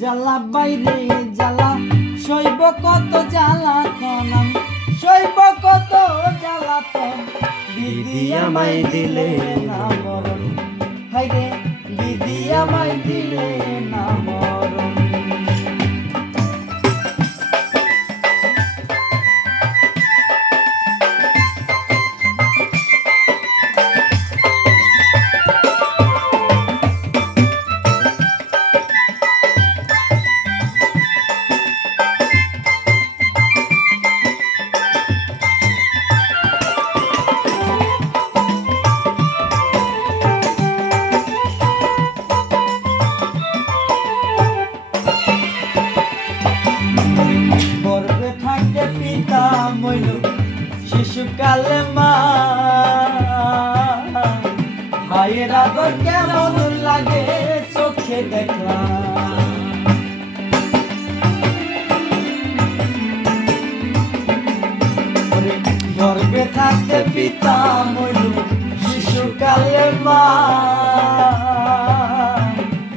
জ্বালা বাইরে জ্বালা, শৈব কত জ্বালা তনাম শৈব কত জ্বালা তন দিদি আমায় দিলে না মরণ। হাইরে দিদি আমায় দিলে ভাইয়ের আদর কেমন লাগে চোখে ওরে গর্বে থাকে পিতা মইল শিশুকালে মা।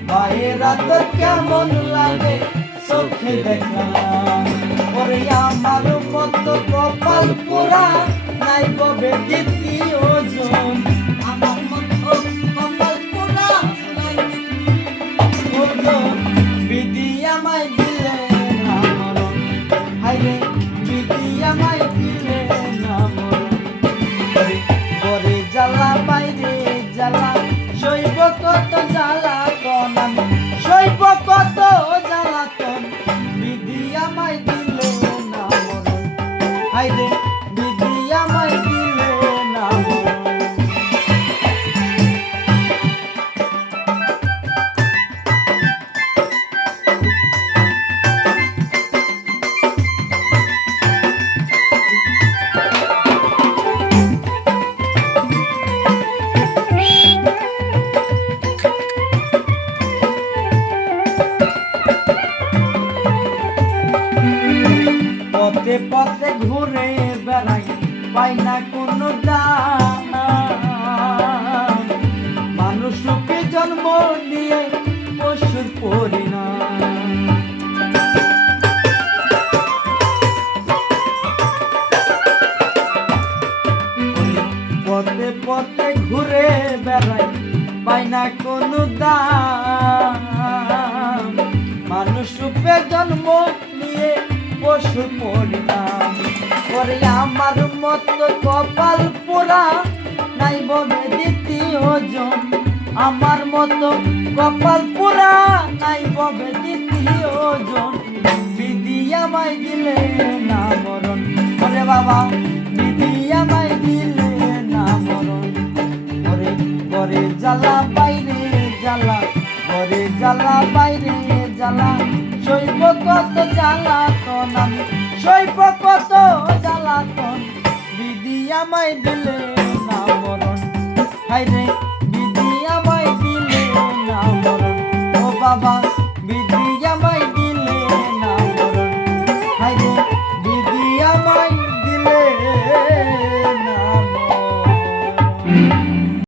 ভাইয়ের আদর কেমন লাগে চোখে দেখলাম। ওরে আমার মতো কপাল পোড়া নাই ববে দ্বিতীয় হাইরে বিধি পথে পথে ঘুরে বেড়াই, পাই না কোনো দান মানুষ রূপে জন্ম নিয়ে পশুর পরিণাম। পথে পথে ঘুরে বেড়াই, পাই না কোনো দাম মানুষ রূপে জন্ম পরিণাম করে আমার মতো কপাল পোড়া নাই ববে দ্বিতীয় জন। আমার মতো কপাল পোড়া নাই ববে দ্বিতীয় জন। বিধি আমায় দিলে না মরণ। ওরে বাবা বিধি আমায় দিলে না মরণ। ঘরে ঘরে জ্বালা বাইরে জ্বালা, ঘরে জ্বালা বাইরে জ্বালা শৈব কত জ্বালাতন আমি শৈব কত জ্বালাতন বিধি আমায় দিলে না মরণ। হাই রে, বিধি আমায় দিলে না মরণ। ও বাবা